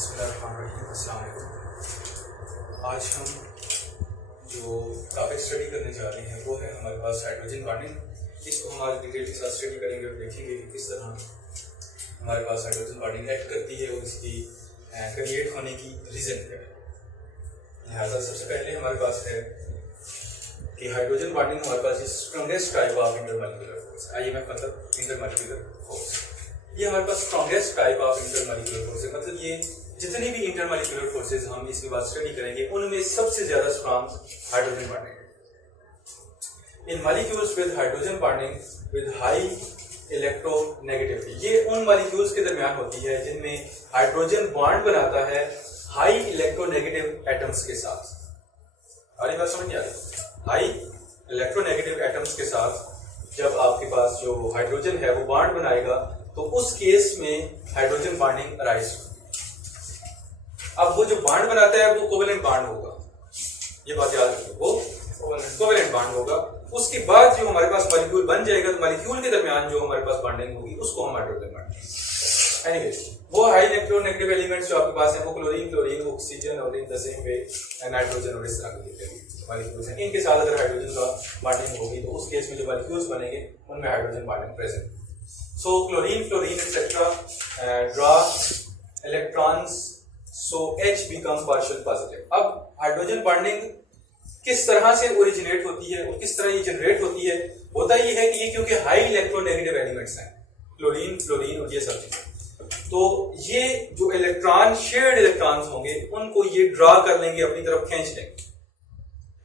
अस्सलाम वालेकुम। आज हम जो टॉपिक स्टडी करने जा रहे हैं वो है हमारे पास हाइड्रोजन बॉन्डिंग। इसको हम आज डिटेल के साथ स्टडी करेंगे और देखेंगे कि किस तरह हमारे पास हाइड्रोजन बॉन्डिंग एक्ट करती है और इसकी क्रिएट होने की रीज़न क्या है। लिहाजा सबसे पहले हमारे पास है कि हाइड्रोजन बॉन्डिंग हमारे पास strongest type of intermolecular force, IMF मतलब इंटरमॉलिक्यूलर फोर्स। ये हमारे पास strongest type of intermolecular force है, मतलब ये जितनी भी इंटरमॉलिक्यूलर फोर्सेज हम इसके बाद स्टडी करेंगे उनमें सबसे ज्यादा स्ट्रॉन्ग हाइड्रोजन बॉन्डिंग है। In molecules with hydrogen bonding with high electronegativity, ये उन मॉलिक्यूल्स के दरमियान होती है जिनमें हाइड्रोजन बॉन्ड बनाता है हाई इलेक्ट्रोनेगेटिव एटम्स के साथ। और बात समझ नहीं आ रही? हाई इलेक्ट्रोनेगेटिव एटम्स के साथ जब आपके पास जो हाइड्रोजन है वो बॉन्ड बनाएगा तो उस केस में हाइड्रोजन बॉन्डिंग अराइज होगी। अब वो जो बॉन्ड बनाता है वो कोवेलेंट बॉन्ड होगा, ये बात याद रखिए, वो कोवेलेंट बॉन्ड होगा। उसके बाद जो हमारे पास मॉलिक्यूल बन जाएगा तो मॉलिक्यूल के दरमियान जो हमारे पास बॉन्डिंग होगी उसको हम हाइड्रोजन बॉन्ड। एनीवेज वो हाई इलेक्ट्रोनेगेटिव एलिमेंट्स जो आपके पास है वो क्लोरीन, ऑक्सीजन और in the same way nitrogen और इस तरह के मॉलिक्यूल्स हैं। इनके साथ अगर हाइड्रोजन का बॉन्डिंग होगी तो उस केस में जो मॉलिक्यूल्स बनेंगे उनमें hydrogen bonding present. So chlorine etc. Draw electrons, so H become partial positive. अब हाइड्रोजन बॉन्डिंग किस तरह से ओरिजिनेट होती है और किस तरह ये जनरेट होती है? होता ये है कि ये क्योंकि हाई इलेक्ट्रोनेगेटिव एलिमेंट्स हैं, क्लोरीन और ये सब चीजें, तो ये जो इलेक्ट्रॉन शेयर्ड इलेक्ट्रॉन्स होंगे उनको ये ड्रा कर लेंगे, अपनी तरफ खींच लेंगे।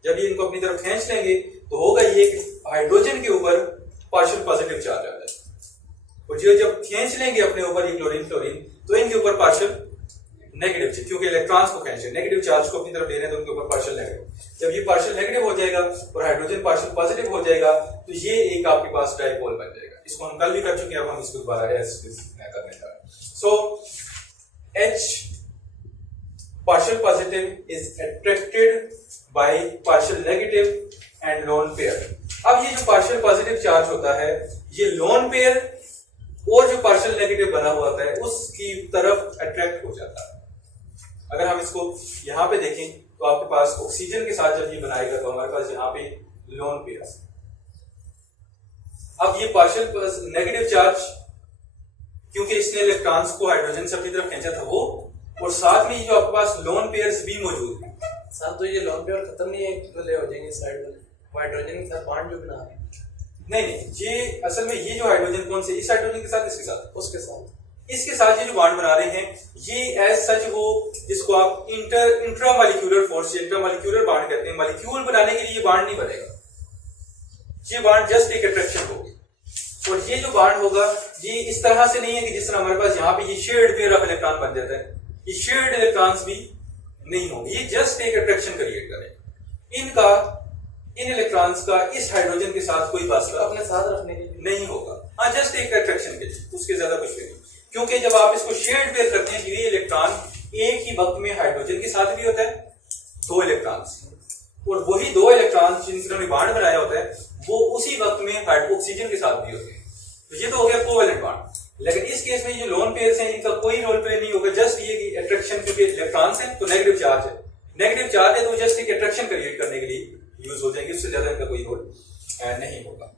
जब ये इनको अपनी तरफ खींच लेंगे तो होगा ये कि हाइड्रोजन के ऊपर पार्शियल पॉजिटिव चार्ज आ जाए और जो जब खींच लेंगे अपने ऊपर ये क्लोरीन तो इनके ऊपर पार्शियल नेगेटिव, क्योंकि इलेक्ट्रॉन्स को खींचे नेगेटिव चार्ज को अपनी तरफ ले रहे हैं तो उनके ऊपर पार्शियल नेगेटिव। जब ये पार्शियल नेगेटिव हो जाएगा और हाइड्रोजन पार्शियल पॉजिटिव हो जाएगा तो ये एक आपके पास डाइपोल बन जाएगा। इसको हम कल भी कर चुके हैं, अब हम इसको दोबारा करने जा रहे हैं। सो H partial positive is attracted by partial negative and lone pair। अब ये जो पार्शियल पॉजिटिव चार्ज होता है ये लोन पेयर और जो पार्शियल नेगेटिव बना हुआ होता है उसकी तरफ अट्रैक्ट हो जाता है। अगर हम इसको यहां पे देखें तो आपके पास ऑक्सीजन के साथ जब ये बनाएगा तो हमारे पास यहाँ पे लोन पेयर। अब ये पार्शियल नेगेटिव चार्ज क्योंकि इसने इलेक्ट्रॉन्स को हाइड्रोजन से अपनी तरफ खींचा था वो, और साथ में जो आपके पास लोन पेयर्स भी मौजूद हैं। साथ तो ये लोन पेयर खत्म नहीं है, वाले हो जाएंगे साइड वाले हाइड्रोजन के साथ बॉन्ड जो बना रहे हैं। नहीं, ये असल में ये जो हाइड्रोजन कौन से, इस हाइड्रोजन के साथ, इसके साथ, उसके साथ, इसके साथ ये जो बॉन्ड बना रहे हैं ये एज सच वो जिसको आप इंट्रामॉलिक्यूलर फोर्स, इंट्रामॉलिक्यूलर बॉन्ड कहते हैं। मॉलिक्यूल बनाने के लिए ये बॉन्ड नहीं बनेगा, ये बॉन्ड जस्ट एक अट्रैक्शन होगी। और ये जो बॉन्ड होगा ये इस तरह से नहीं है कि जिस तरह हमारे पास यहाँ पे ये शेयर्ड पेयर ऑफ इलेक्ट्रॉन बन जाता है, ये शेयर्ड इलेक्ट्रॉन्स भी नहीं होंगे, ये जस्ट एक अट्रैक्शन क्रिएट करें। इनका इन इलेक्ट्रॉन्स का इस हाइड्रोजन के साथ कोई वास्ता अपने साथ रखने के लिए नहीं होगा, हाँ जस्ट एक अट्रैक्शन के लिए, उसके ज्यादा कुछ नहीं। क्योंकि जब आप इसको शेयर्ड पेयर करते हैं ये इलेक्ट्रॉन एक ही वक्त में हाइड्रोजन के साथ भी होता है, दो इलेक्ट्रॉन्स, और वही दो इलेक्ट्रॉन जिनसे बॉन्ड बनाया होता है वो उसी वक्त में ऑक्सीजन के साथ भी होते हैं। तो ये तो हो गया कोवेलेंट बॉन्ड। लेकिन इस केस में जो लोन पेयर्स हैं इनका कोई रोल प्ले नहीं होगा, जस्ट ये कि अट्रैक्शन, क्योंकि इलेक्ट्रॉन्स हैं तो नेगेटिव चार्ज है, नेगेटिव चार्ज है तो जस्ट एक अट्रैक्शन क्रिएट करने के लिए यूज हो जाएगी, उससे ज्यादा इनका कोई रोल नहीं होगा।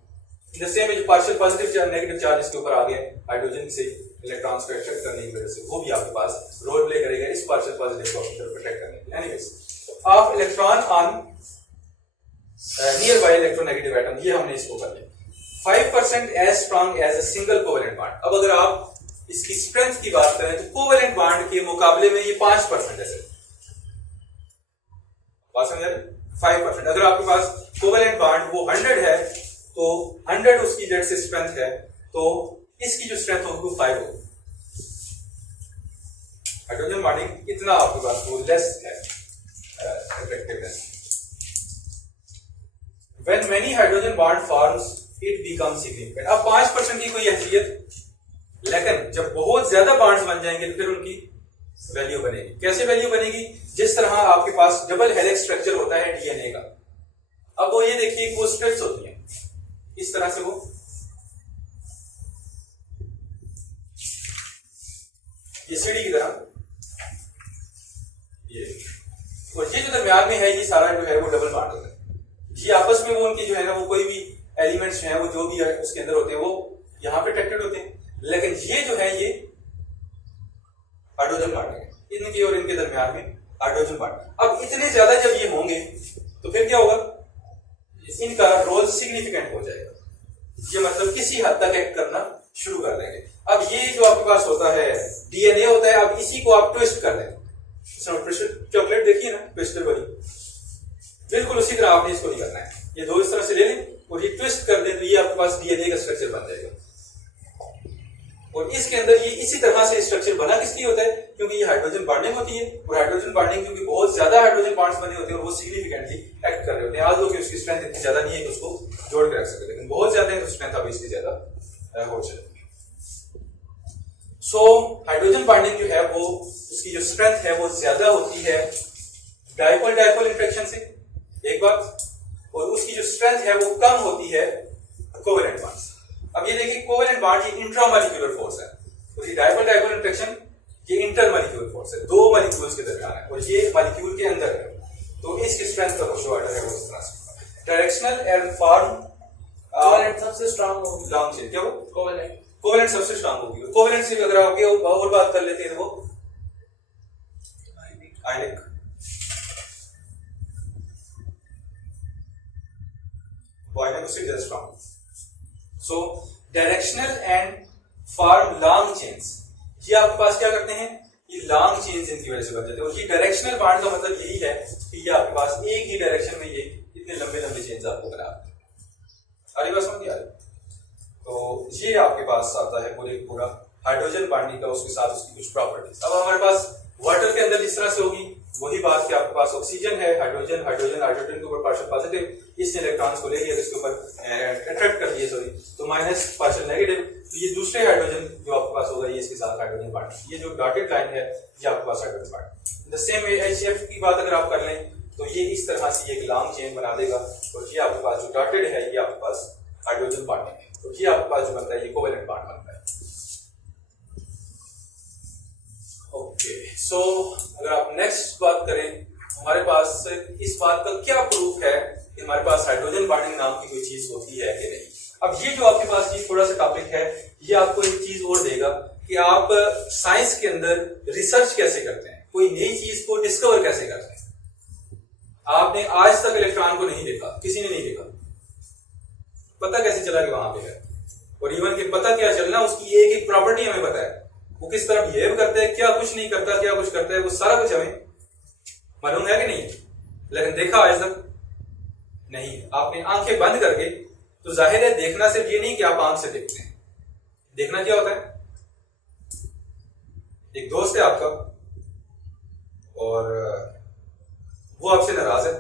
इन द सेम जो partial positive charge, negative charge इसके ऊपर आ गया हाइड्रोजन से इलेक्ट्रॉन्स को अट्रैक्ट करने की वजह से, वो भी आपके पास रोल प्ले करेगा इस पार्शियल पॉजिटिव को अपनी तरफ अट्रैक्ट करने के लिए। Anyways of electron on nearby electronegative atom, ये हमने इसको कर लिया। 5% as strong as a single covalent bond. अब अगर आप इसकी स्ट्रेंथ की बात करें तो कोवेलेंट बॉन्ड के मुकाबले में ये 5% है, बात समझ आ रही? 5%। अगर आपके पास कोवेलेंट बॉन्ड वो 100 है तो 100 उसकी जेड से स्ट्रेंथ है तो इसकी जो स्ट्रेंथ होगी वो 5 होगी। हाइड्रोजन बॉन्डिंग इतना आपके पास वो लेस है effectiveness. When many hydrogen bond forms, it becomes significant। अब 5% की कोई हैसियत, लेकिन जब बहुत ज्यादा बॉन्ड्स बन जाएंगे तो फिर उनकी वैल्यू बनेगी। कैसे वैल्यू बनेगी? जिस तरह आपके पास डबल हेलिक्स स्ट्रक्चर होता है डीएनए का। अब वो ये देखिए वो स्ट्रेट्स होती हैं इस तरह से, वो ये सीढ़ी की तरह ये, और ये जो दरमियान में है ये सारा जो है वो डबल बॉन्ड होता है। ये आपस में वो उनकी जो है ना वो कोई भी एलिमेंट्स जो है वो जो भी है उसके अंदर होते हैं वो यहाँ पे अट्रैक्टेड होते हैं, लेकिन ये जो है ये हाइड्रोजन बॉन्ड है, इनके और इनके दरमियान में हाइड्रोजन बॉन्ड। अब इतने ज्यादा जब ये होंगे तो फिर क्या होगा, इनका रोल सिग्निफिकेंट हो जाएगा, ये मतलब किसी हद तक एक्ट करना शुरू कर देंगे। अब ये जो आपके पास होता है डीएनए होता है, अब इसी को आप ट्विस्ट कर दें, चॉकलेट देखिए ना ट्विस्टर वाली, बिल्कुल उसी तरह आपने इसको नहीं करना है, ये दो इस तरह से ले लें और ये ट्विस्ट कर दें तो ये आपके पास डीएनए का स्ट्रक्चर बन जाएगा। और इसके अंदर ये इसी तरह से स्ट्रक्चर बना किस लिए होता है, क्योंकि ये हाइड्रोजन बॉन्डिंग होती है, और हाइड्रोजन बॉन्डिंग क्योंकि बहुत ज्यादा हाइड्रोजन बॉन्ड्स बने होते हैं और वो सिग्निफिकेंटली एक्ट कर रहे होते हैं। आज लोग उसकी स्ट्रेंथ इतनी ज्यादा नहीं है कि उसको जोड़ के रख सके, लेकिन बहुत ज्यादा है तो स्ट्रेंथ अभी इसकी ज्यादा हो जाएगी। सो हाइड्रोजन बॉन्डिंग जो है वो उसकी जो स्ट्रेंथ है वो ज्यादा होती है डाइपोल डाइपोल इंटरेक्शन से, एक बात, और उसकी जो स्ट्रेंथ है वो कम होती है कोवेलेंट बॉन्ड से। अब ये देखिए कोवेलेंट बॉन्ड ये इंट्रामॉलिक्यूलर फोर्स है, और ये डाइपोल डाइपोल इंटरेक्शन ये इंटरमॉलिक्यूलर फोर्स है, दो मॉलिक्यूल्स के दरमियान है और ये मॉलिक्यूल के अंदर है, तो इसकी स्ट्रेंथ का कुछ ऑर्डर है वो इस तरह से। डायरेक्शनल एंड फॉर्म कोवेलेंट सबसे स्ट्रांग होगी, लॉन्ग चेन, क्या वो कोवेलेंट सबसे स्ट्रांग होगी। कोवेलेंट से अगर आप और बात कर लेते हैं तो वो आयनिक, उससे ज्यादा strong. So directional and form long chains, ये आपके पास क्या करते हैं, ये लॉन्ग चेन्स इनकी वजह से बन जाते हैं, और ये डायरेक्शनल बॉन्ड का मतलब यही है कि ये आपके पास एक ही डायरेक्शन में ये इतने लंबे लंबे चेन्स आपको बनाते हैं। आगे बात समझ आ रही? तो ये आपके पास आता है पूरा हाइड्रोजन बॉन्डिंग का, उसके साथ उसकी कुछ प्रॉपर्टीज। अब हमारे पास वाटर के अंदर जिस तरह से होगी वही बात कि आपके पास ऑक्सीजन है, हाइड्रोजन के ऊपर पार्शियल पॉजिटिव, इसने इलेक्ट्रॉन्स को ले लिया, इसके ऊपर अट्रैक्ट कर दिए सॉरी, तो माइनस पार्शियल नेगेटिव, तो ये दूसरे हाइड्रोजन जो आपके पास होगा ये इसके साथ हाइड्रोजन बॉन्ड, ये जो डॉटेड लाइन है ये आपके पास hydrogen bond. The same HF की बात अगर आप कर लें तो ये इस तरह से एक लॉन्ग चेन बना देगा, और ये आपके पास जो डॉटेड है ये आपके पास हाइड्रोजन बॉन्ड है, तो ये आपके पास जो बनता है ये कोवेलेंट बॉन्ड बनता है। ओके, सो अगर आप नेक्स्ट बात करें, हमारे पास इस बात का क्या प्रूफ है कि हमारे पास हाइड्रोजन बॉन्डिंग नाम की कोई चीज होती है कि नहीं। अब ये जो आपके पास ये थोड़ा सा टॉपिक है, ये आपको एक चीज और देगा कि आप साइंस के अंदर रिसर्च कैसे करते हैं, कोई नई चीज को डिस्कवर कैसे करते हैं। आपने आज तक इलेक्ट्रॉन को नहीं देखा, किसी ने नहीं देखा, पता कैसे चला कि वहां पे है, और इवन कि पता क्या चलना उसकी एक एक प्रॉपर्टी हमें पता है, वो किस तरह बिहेव करता है, क्या कुछ नहीं करता, क्या कुछ करता है, वो सारा कुछ हमें मालूम है कि नहीं, लेकिन देखा आज तक नहीं। आपने आंखें बंद करके, तो जाहिर है देखना सिर्फ ये नहीं कि आप आंख से देखते हैं, देखना क्या होता है। एक दोस्त है आपका और वो आपसे नाराज है,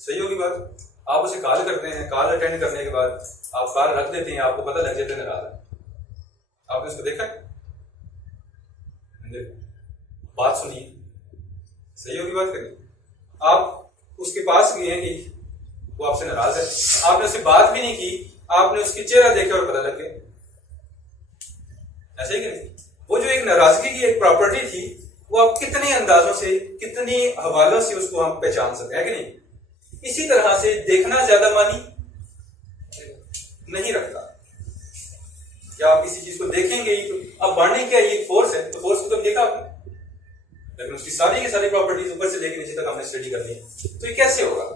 सही होगी बात, आप उसे कॉल करते हैं, कॉल अटेंड करने के बाद आप कॉल रख देते हैं, आपको पता लग जाता है नाराज है, आपने उसको देखा, बात सुनिए, सही होगी बात करिए। आप उसके पास गए हैं कि वो आपसे नाराज है, आपने उससे बात भी नहीं की, आपने उसके चेहरा देखा और पता लग गया, ऐसे ही कि नहीं। वो जो एक नाराजगी की एक प्रॉपर्टी थी वो आप कितने अंदाजों से, कितने हवालों से उसको हम पहचान सकते हैं कि नहीं। इसी तरह से देखना ज्यादा मानी नहीं रखता, या आप किसी चीज को देखेंगे ही तो, अब बॉन्डिंग क्या है, ये फोर्स है, तो फोर्स को तो देखा आपने, लेकिन उसकी सारी की सारी प्रॉपर्टीज ऊपर से लेकर नीचे तक हमने स्टडी कर ली, तो ये कैसे होगा।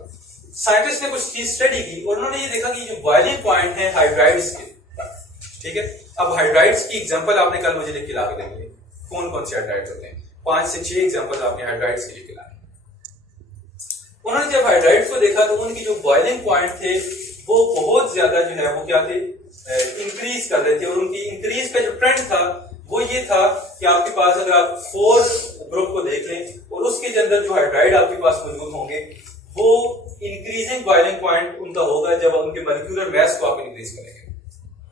साइंटिस्ट ने कुछ चीज स्टडी की और उन्होंने ये देखा कि जो बॉइलिंग पॉइंट है हाइड्राइड्स के, ठीक है। अब हाइड्राइड्स की एग्जांपल आपने कल मुझे लिख के लाके देंगे, कौन कौन से हाइड्राइड्स होते हैं, 5 से 6 एग्जांपल आपने हाइड्राइड्स के लिख के लाए। उन्होंने जब हाइड्राइड्स को देखा तो उनकी जो बॉइलिंग पॉइंट थे वो बहुत ज्यादा जो है वो क्या थे, इंक्रीज कर रहे थे, और उनकी इंक्रीज का जो ट्रेंड था वो ये था कि आपके पास अगर आप 4 ग्रुप को देख लें और उसके अंदर जो हाइड्राइड आपके पास मौजूद होंगे वो इंक्रीजिंग बॉइलिंग पॉइंट उनका होगा जब आप उनके मॉलिक्यूलर मास को आप इंक्रीज करेंगे,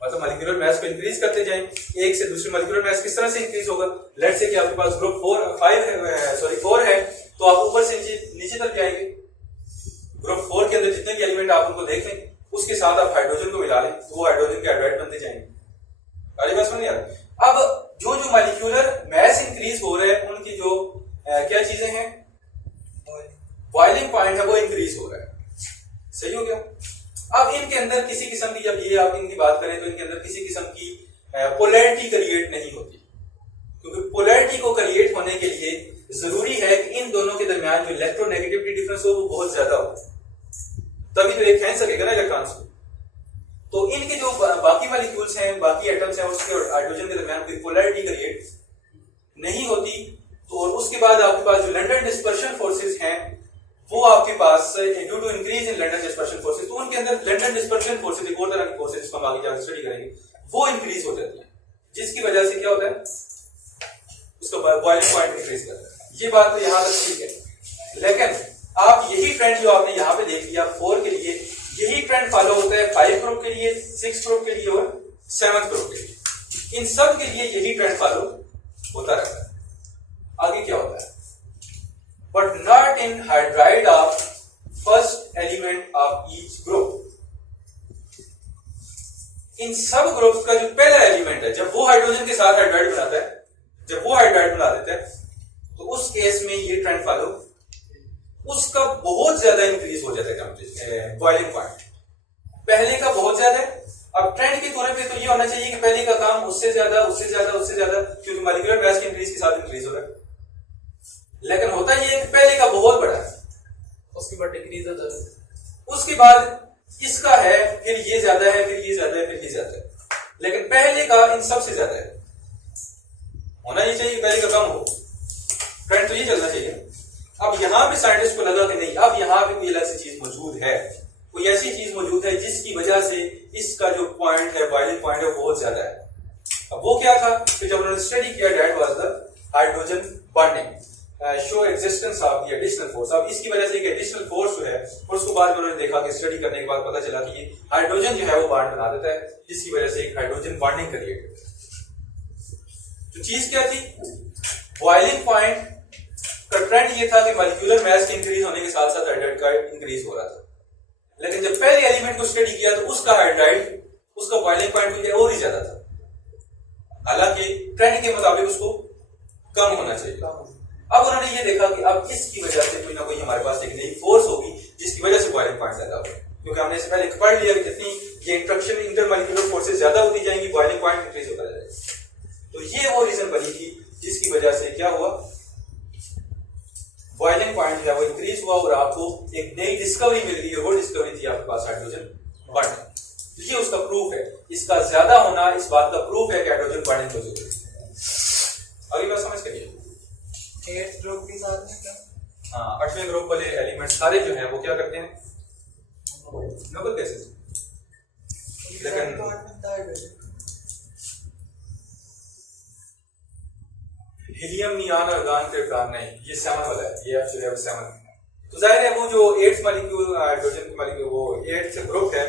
मतलब मॉलिक्यूलर मास को इंक्रीज करते जाएं, एक से दूसरे मॉलिक्यूलर मास किस तरह से इंक्रीज होगा। लेट्स से कि आपके पास ग्रुप 4 है तो आप ऊपर से नीचे तक जाएंगे, ग्रुप 4 के अंदर जितने भी एलिमेंट आप उनको देख लें उसके साथ आप हाइड्रोजन को मिला लें तो वो हाइड्रोजन के हाइड्राइड बनते जाएंगे। आगे बात समझ नहीं आ रही। अब जो मॉलिक्यूलर मास इंक्रीज हो रहे हैं उनकी जो क्या चीजें हैं? बॉइलिंग पॉइंट है वो इंक्रीज हो रहा है। सही हो गया। अब इनके अंदर किसी किस्म की, जब ये आप इनकी बात करें तो इनके अंदर किसी किस्म की पोलैरिटी क्रिएट नहीं होती, क्योंकि पोलैरिटी को क्रिएट होने के लिए जरूरी है कि इन दोनों के दरमियान जो इलेक्ट्रोनेगेटिविटी डिफरेंस हो वो बहुत ज्यादा हो, तभी तो एक खींच सकेगा ना इलेक्ट्रॉन्स को। तो इनके जो बाकी मॉलिक्यूल्स हैं, बाकी एटम्स हैं, उसके और हाइड्रोजन के दरमियान कोई पोलैरिटी क्रिएट नहीं होती। तो और उसके बाद आपके पास जो लंडन डिस्पर्शन फोर्सेस हैं वो आपके पास due to increase in London dispersion forces, तो उनके अंदर लंडन डिस्पर्शन फोर्सेस एक और तरह की फोर्सेस जिसको हम आगे जाकर स्टडी करेंगे, वो इंक्रीज हो जाती है, जिसकी वजह से क्या होता है, उसका बॉइलिंग पॉइंट इंक्रीज करता है। ये बात तो यहां तक ठीक है, लेकिन आप यही ट्रेंड जो आपने यहां पे देख लिया 4 के लिए, यही ट्रेंड फॉलो होता है 5 ग्रुप के लिए, 6 ग्रुप के लिए और 7 ग्रुप के लिए। इन सब के लिए यही ट्रेंड फॉलो होता रहता है। आगे क्या होता है, but not in hydride of first element of each group. इन सब ग्रुप्स का जो पहला एलिमेंट है, जब वो हाइड्रोजन के साथ हाइड्राइड बनाता है, जब वो हाइड्राइड बना देता है, तो उस केस में ये ट्रेंड फॉलो, उसका बहुत ज्यादा इंक्रीज हो जाता है बॉइलिंग पॉइंट, पहले का बहुत ज्यादा है। अब ट्रेंड के तौर पे तो ये होना चाहिए कि पहले का काम उससे ज्यादा, उससे ज्यादा, उससे ज्यादा, क्योंकि मॉलिक्यूलर मास के इंक्रीज के साथ इंक्रीज हो रहा है। लेकिन होता ये है कि पहले का बहुत बड़ा है, उसके बाद डिक्रीज होता है, उसके बाद इसका है, फिर ये ज्यादा है, फिर ये ज्यादा है, फिर ये ज्यादा है, लेकिन पहले का इन सबसे ज्यादा है। होना ये चाहिए पहले का कम हो, ट्रेंड तो ये चलना चाहिए। अब यहां पे साइंटिस्ट को लगा कि नहीं, अब यहां पे कोई अलग सी चीज मौजूद है, कोई ऐसी चीज मौजूद है जिसकी वजह से इसका जो पॉइंट है, बॉइलिंग पॉइंट है, बहुत ज्यादा है। अब वो क्या था कि जब उन्होंने स्टडी किया, that was the hydrogen bonding, show existence of the additional force. अब इसकी वजह से एक एडिशनल फोर्स जो है, और उसको बाद में उन्होंने देखा कि स्टडी करने के बाद पता चला कि ये हाइड्रोजन जो है वो बॉन्ड बना देता है, जिसकी वजह से एक हाइड्रोजन बॉन्डिंग क्रिएट होती है। तो चीज क्या थी, बॉइलिंग पॉइंट का ट्रेंड ये था कि मॉलिक्यूलर मास के इंक्रीज होने के साथ साथ हाइड्राइड का इंक्रीज हो रहा था। लेकिन जब पहले एलिमेंट को स्टडी किया तो उसका हाइड्राइड, उसका बॉइलिंग पॉइंट कुछ और ही ज्यादा था, हालांकि ट्रेंड के मुताबिक उसको कम होना चाहिए। अब उन्होंने ये देखा कि अब इसकी वजह से कोई ना कोई हमारे पास एक नई फोर्स होगी जिसकी वजह से बॉइलिंग पॉइंट ज्यादा होगा, क्योंकि हमने इससे पहले पढ़ लिया कि जितनी ये इंटरेक्शन इंटरमॉलिक्यूलर फोर्सेस ज्यादा होती जाएंगी, बॉइलिंग पॉइंट इंक्रीज होता जाएगा। तो ये वो रीजन बनी थी जिसकी वजह से क्या हुआ, बॉइलिंग पॉइंट है वो इंक्रीज हुआ और आपको एक नई डिस्कवरी मिल गई, और वो डिस्कवरी थी आपके पास हाइड्रोजन बॉन्डिंग। ये उसका प्रूफ है, इसका ज्यादा होना इस बात का प्रूफ है कि हाइड्रोजन बॉन्डिंग मौजूद है। अगली बात समझ करिए, 8 ग्रुप के साथ में क्या, हाँ 8वें ग्रुप वाले एलिमेंट सारे जो हैं वो क्या करते हैं, नोबल गैसेस। लेकिन हीलियम, नियॉन, आर्गन, क्रिप्टॉन नहीं, ये 7 वाला है, ये जो है 7। तो जाहिर है वो जो 8th मॉलिक्यूल हाइड्रोजन की मॉलिक्यूल, वो 8th ग्रुप है,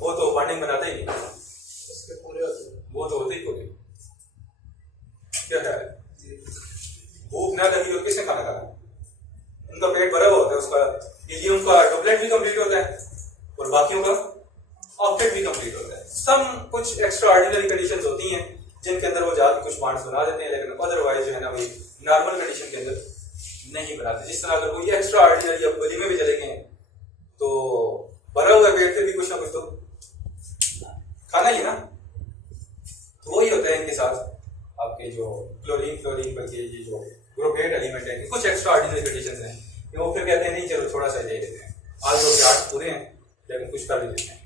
वो तो बॉन्डिंग बनाता ही नहीं, उसके पूरे होते हैं, वो तो होते ही पूरे। क्या ख्याल है, भूख ना लगी तो किसने खाना खाना, उनका पेट भरा हुआ होता है, उसका हीलियम का डुप्लेट भी कंप्लीट होता है और बाकियों का ऑक्टेट भी कंप्लीट होता है। सम कुछ एक्स्ट्रा ऑर्डिनरी कंडीशंस होती हैं जिनके अंदर वो जाकर कुछ बॉन्ड्स बना देते हैं, लेकिन अदरवाइज जो है ना वही नॉर्मल कंडीशन के अंदर नहीं बनाते। जिस तरह अगर कोई एक्स्ट्रा ऑर्डिनरी अब गली में भी चले गए तो भरा हुआ पेट फिर भी कुछ ना कुछ तो खाना ही ना, तो वही होता है इनके साथ आपके जो क्लोरीन बल्कि ये जो ग्रुप 8 एलिमेंट है, कुछ एक्स्ट्रा ऑर्डिनरी कंडीशंस हैं, वो फिर कहते हैं नहीं चलो थोड़ा सा ले लेते हैं, आज 8 पूरे हैं लेकिन कुछ कर भी देते हैं।